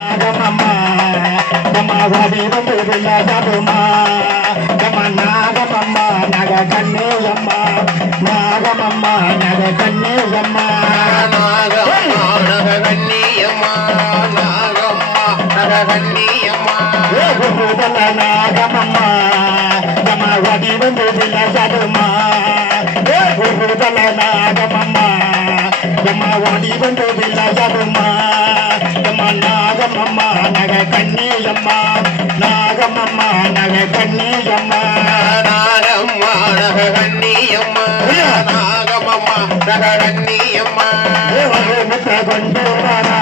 நாகமம்மா நம்ம வாடி வந்து விளையாடுமா நம்ம நாகமம்மா நக கண்ணேயம்மா நாகமம்மா நக கண்ணேயம்மா நாகம்மா நக கண்ணியம்மா நாகம்மா நக கண்ணியம்மா நாகமம்மா நம்ம வாடி வந்து விளையாடுமா நாகமம்மா நம்ம வாடி வந்து விளையாடுமா நம்ம நாகமம்மா நக கண்ணியம்மா நாகமம்மா நக கண்ணியம்மா நாகம்மா நக கண்ணியம்மா நாகம்மா நக கண்ணியம்மா முட்டை கொண்டு வரா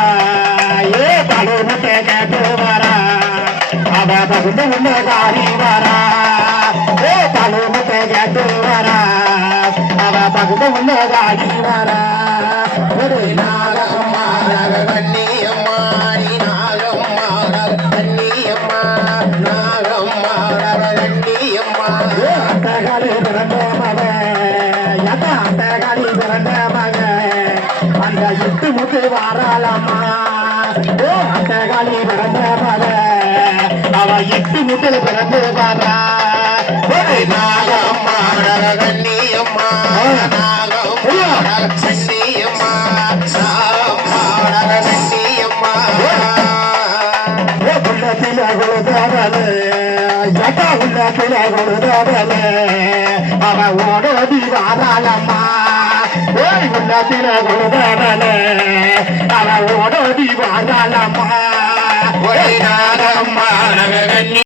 ஏ பழு முட்டை கேட்டு வரா அவ பகுந்த காரி வரா ஏ பழு முட்டை கேட்டு வரா அவ பகுந்த காரி வரா நாகம்மா நக கண்ணியம்மா நாகம்மா நக கண்ணியம்மா நாகம்மா நக கண்ணியம்மா அத்தகாலி பிறந்த மக அத்தகாலி பிறந்த மக அந்த எட்டு முட்டு வாராளம்மா ஓ அத்தகாலி பிறந்த மக அவ எட்டு முட்டில் பிறந்து வரா நாகம்மா நக கண்ணியம்மா நாகம்மா நக கண்ணியம்மா நாகம்மா நக கண்ணியம்மா உள்ளத்தில கொடுத்தாடலே எட்டா உள்ளத்தில கொடுத்தாடலே அவ ஓடோடி வாராளம்மா ஓய் உள்ளத்தில கொடுத்தாடலே அவ ஓடோடி வாராளம்மா நாகம்மா நக கண்ணி